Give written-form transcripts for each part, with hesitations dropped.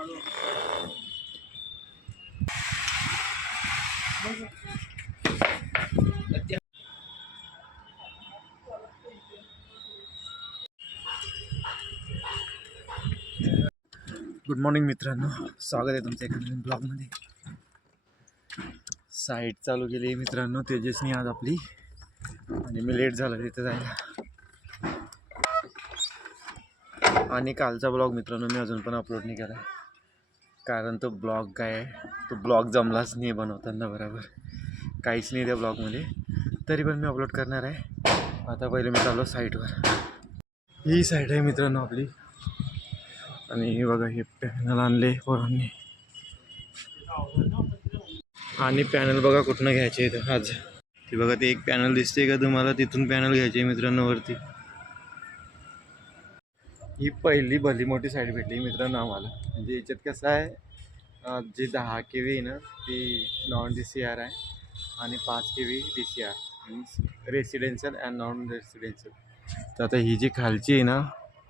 Good morning मित्रांनो, स्वागत आहे तुमच्या एका नवीन ब्लॉगमध्ये. साईट चालू केली आहे मित्रांनो तेजसनी आज आपली, आणि मी लेट झाला तिथे जायला. आणि कालचा ब्लॉग मित्रांनो मी अजून पण अपलोड नाही केला, कारण तो ब्लॉग काय आहे, तो ब्लॉग जमलाच नाही बनवताना बरोबर, काहीच नाही त्या ब्लॉगमध्ये. तरी पण मी अपलोड करणार आहे. आता पहिले मी चाललो साईटवर. ही साईट आहे मित्रांनो आपली, आणि हे बघा हे पॅनल आणले पोरांनी. आणि पॅनल बघा कुठनं घ्यायचे इथं आज. ते बघा ते एक पॅनल दिसते का तुम्हाला, तिथून पॅनल घ्यायचे मित्रांनो वरती. ही पहिली भली मोठी साईड भेटली मित्रांनो आम्हाला. म्हणजे याच्यात कसं आहे, जे 10 KV आहे ना ती नॉन DCR आहे, आणि 5 KV DCR, means residential and non residential. तर आता ही जी खालची आहे ना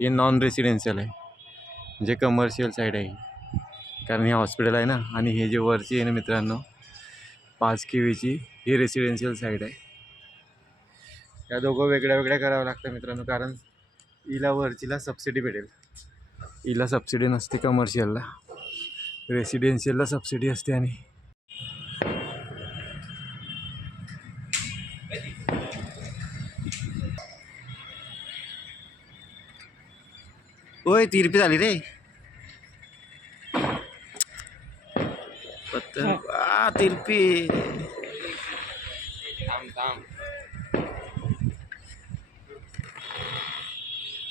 ही नॉन रेसिडेन्शियल आहे, म्हणजे कमर्शियल साईड आहे, कारण हे हॉस्पिटल आहे ना. आणि हे जे वरची आहे ना मित्रांनो 5 KVची, ही रेसिडेन्शियल साईड आहे. या दोघं वेगळ्या वेगळ्या करावं लागतं मित्रांनो, कारण हिला वरचीला सबसिडी भेटेल. हिला सबसिडी नसते कमर्शियलला, रेसिडेन्शियलला सबसिडी असते. आणि होय 3 रुपये झाली रे पत्तर. 3 रुपये.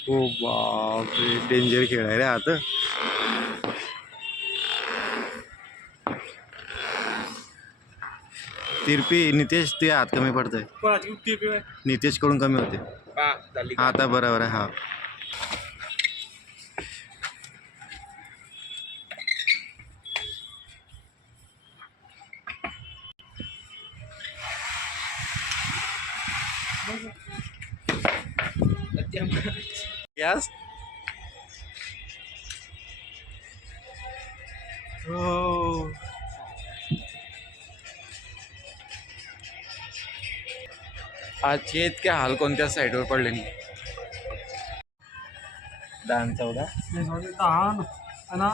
हो बापरे, डेंजर खेळ आहे रे आता. तिरपी नितेश ते हात कमी पडतंय, नितेश कडून कमी होते आता. बरोबर आहे. हा यस. हो आजचे इतके हाल कोणत्या साईडवर पडले नाही. 10 14 10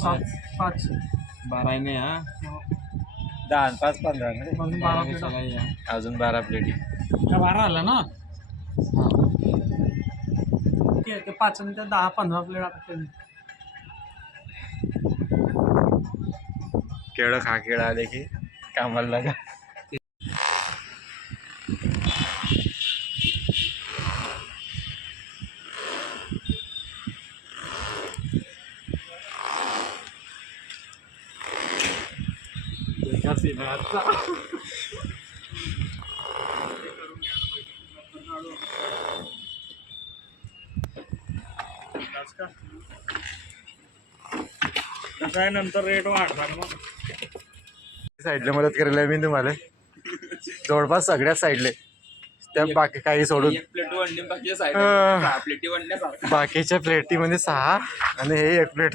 7 5 12 नाही. हा 10 5 15 अजून 12 प्लेटी. 12 आला ना. ते 5 आणि त्या 10-15 प्लेट आपण केळं खा, केळं आले की कामाला लागा. कसं आहे, नंतर रेट वाढणार मग. साईडला मदत करायला मी तुम्हाला जवळपास सगळ्याच साईडले, त्या बाकी काही सोडून बाकीच्या प्लेटीमध्ये 6 आणि हे 1 प्लेट.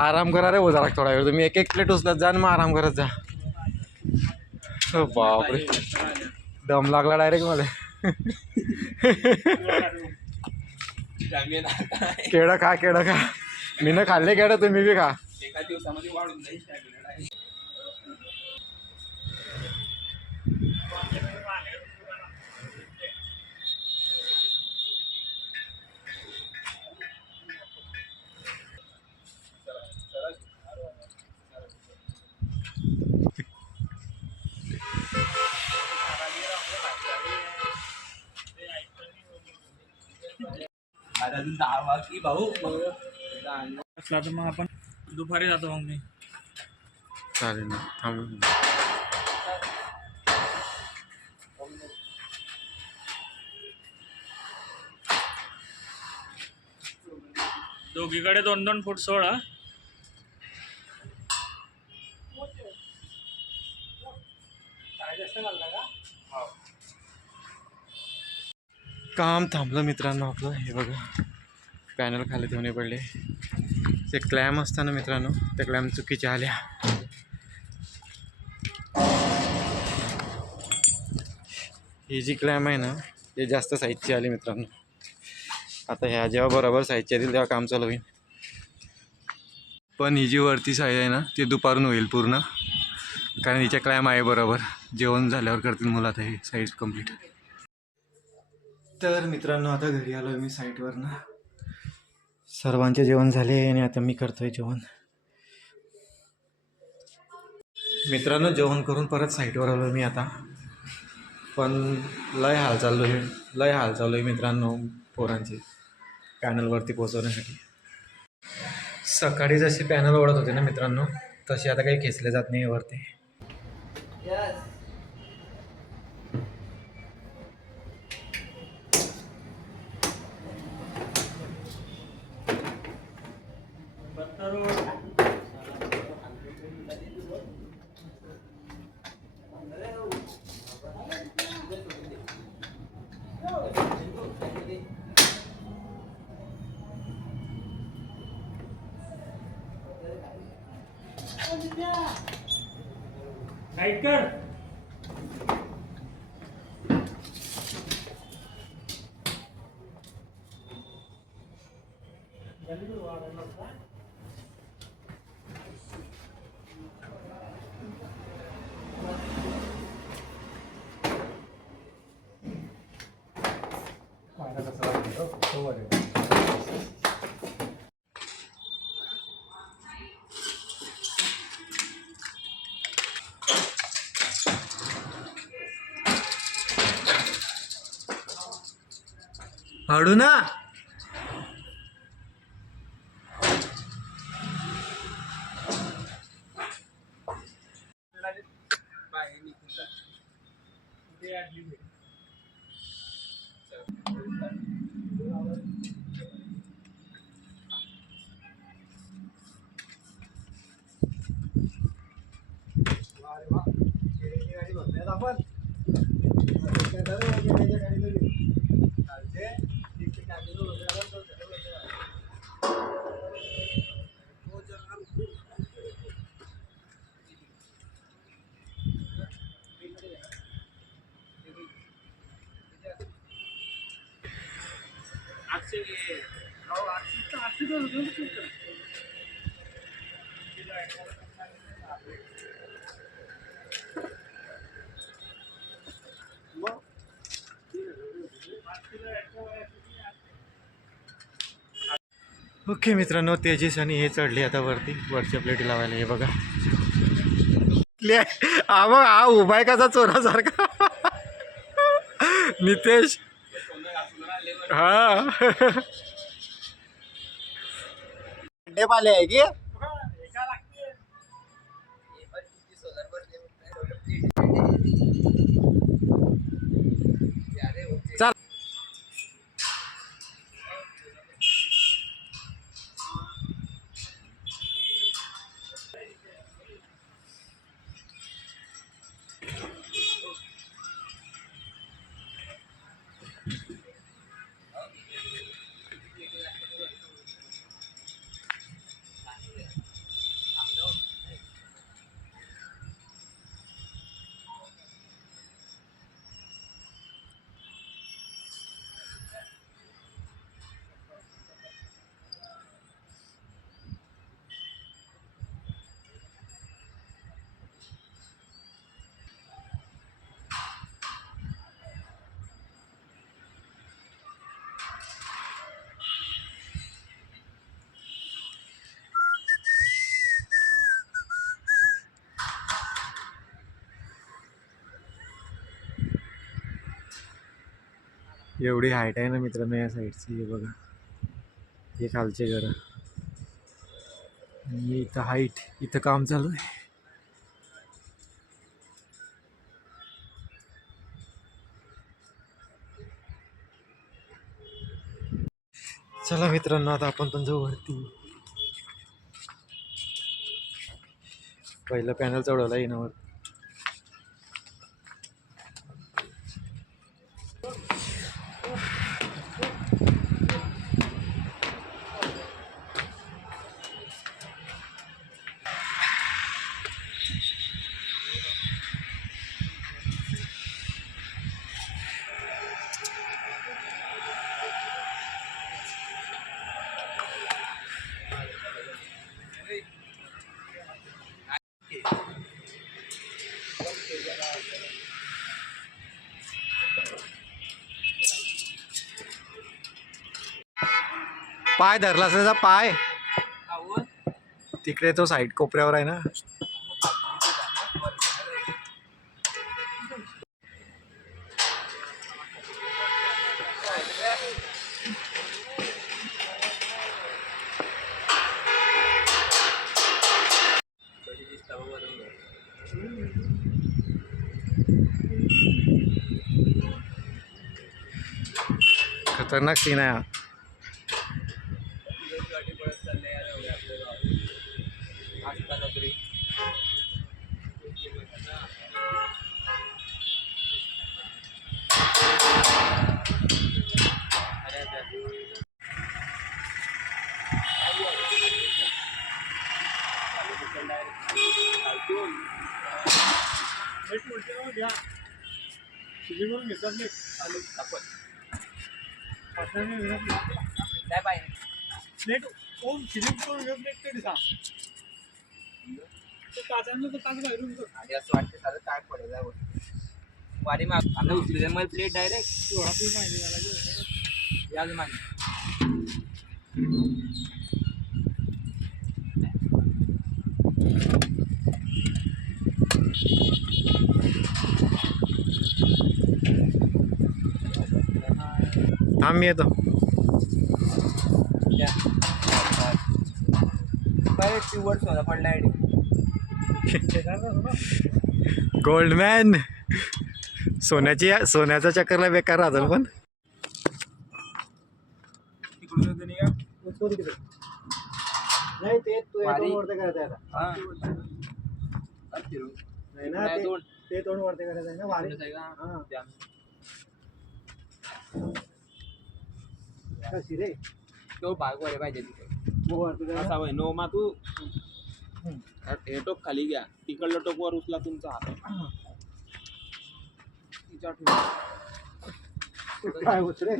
आराम करा रे हो जरा थोडा वेळ. तुम्ही 1 प्लेट उचलत जा आणि मग आराम करत जा. बापरे, दम लागला डायरेक्ट मला. केळं खा, केळं खा. मी न खाल्ले केळं, तुम्ही बी खा. एका दिवसामध्ये वाढून जाईल. अजून 10 वाजता भाऊ असला तर मग आपण दुपारी जातो. मग मी चालेल ना, थांब. दोघीकडे 2-2 फूट सोडा. काम थांबलं मित्रांनो आपलं. हे बघा पॅनल खाली ठेवणे पडले. ते क्लॅम असताना मित्रांनो, त्या क्लॅम चुकीच्या आल्या. ही जी क्लॅम आहे ना, हे जास्त साईजची आली मित्रांनो. आता ह्या जेव्हा बरोबर साईजच्या येतील तेव्हा काम चालू होईल. पण ही जी वरती साईज आहे ना, ती दुपारून होईल पूर्ण, कारण हिच्या क्लॅम आहे बरोबर. जेवण झाल्यावर करतील मुलं आता हे साईज कंप्लीट. तर मित्रांनो, आता घरी आलो मी साईटवरनं. सर्वांचे जेवण झाले आणि आता मी करतोय जेवण. मित्रांनो, जेवण करून परत साईटवर आलो मी आता. पण लय हाल चालू आहे मित्रांनो पोरांचे पॅनलवरती पोहोचवण्यासाठी. सकाळी जशी पॅनल ओढत होते ना मित्रांनो, तशी आता काही खेचले जात नाही वरती. टाईट कर. हळू ना. ओके मित्रांनो, तेजस आणि हे चढले आता वरच्या प्लेटी लावायला. हे बघा हा उभा आहे कसा चोरासारखा. नितेश हा पाले आहे की चल. एवढी हाईट आहे ना मित्रांनो या साईडची. हे बघा, हे खालचे घर आणि इथं हाईट, इथं काम चालू आहे. चला मित्रांनो, आता आपण पण जाऊ वरती. पहिलं पॅनल चढवला येण्यावर. पाय धरला त्याचा पाय तिकडे तो साईड कोपऱ्यावर आहे ना. खतरनाक सीन आहे हा. वारी माग आम्ही उचलले मग प्लेट डायरेक्ट याच मान थांब मी येतो. काय पिवट सोना पडला आहे गोल्डमॅन सोन्याच्या चक्करला बेकार राहतो पण. नाही ते ते तोंड वरती करायचं आहे ना वारी. कशी रे तो भाग वर पाहिजे तिथे असा होय नो मा तू हे टोक खाली घ्या तिकडलं टोक वर उचला तुमचा हात काय होत रे.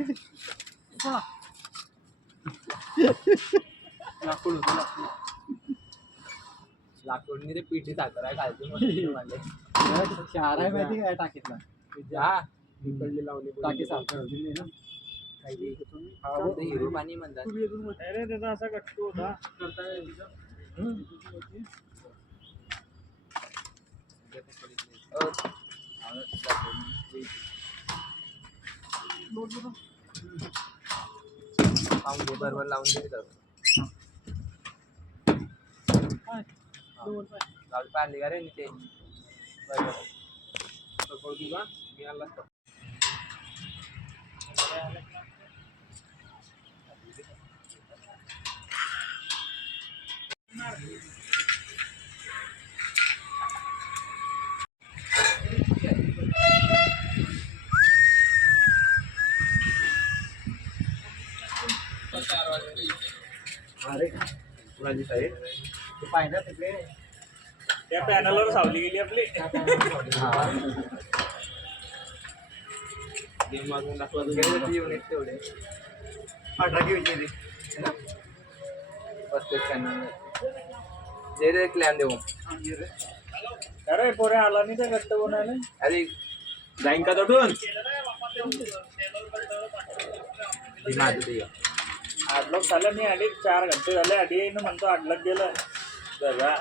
लाकूडनी ते पिठी साखर आहे खालची चार आहे माहिती काय टाकीतला हा तिकडली लावली टाकी साखर होती ना. हिरो पाणी म्हणतात अरे त्याचा असा कट्टू होता बरोबर लावून दिली पारली का रे ते तुझा मी आला अरे कुणाची साईड तू पाहिजे तिकडे त्या पॅनलवर सावली गेली आपली तेवढे 18 विचारली दे क्लॅन देऊ अरे पोरे आला नाही त्या घट्ट बनायला अरे जाईन का तोडून आडलोक झालं नाही आधी 4 घंटे झाले आधी म्हणतो आडलक गेलं जरा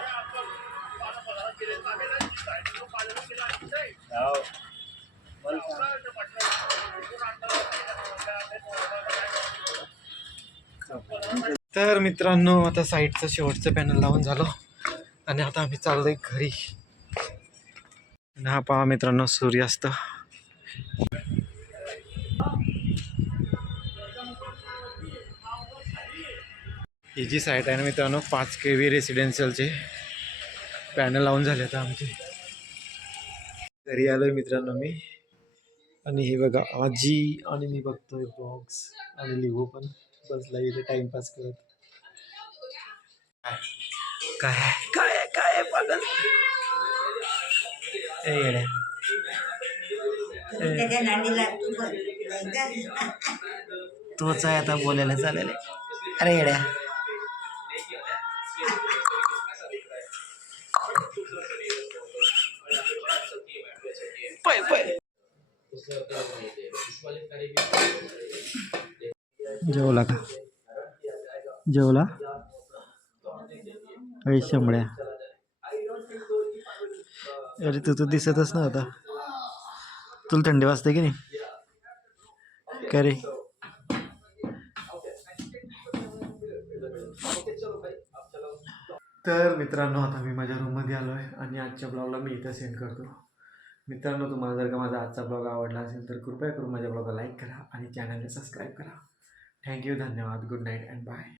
तर मित्रांनो आता साईडचं शेवटचं पॅनल लावून झालं आणि आता आम्ही चाललोय घरी. आणि हा पहा मित्रांनो सूर्यास्त. ही जी साईट आहे ना मित्रांनो 5 KV रेसिडेन्शियलचे पॅनल लावून झाले आता आमचे. घरी आलोय मित्रांनो मी आणि हे बघा आजी आणि मी बघतोय ब्लॉग्स आणि लिहू पण बसला इथे टाइमपास करत. काय काय काय पागल तोच आहे आता बोलायला चालेल. अरे येड्या पै पै जेवला का जेवला अरे शंभड्या. अरे तू दिसतच नव्हता. तुला थंडी वाजते की नाही का रे? तर मित्रांनो आता मी माझ्या रूममध्ये आलो आहे आणि आजच्या ब्लॉगला मी इथं सेंड करतो. मित्रांनो तुम्हाला जर का माझा आजचा ब्लॉग आवडला असेल तर कृपया करून माझ्या ब्लॉगला लाईक करा आणि चॅनलला सबस्क्राईब करा. थँक्यू, धन्यवाद, गुड नाईट अँड बाय.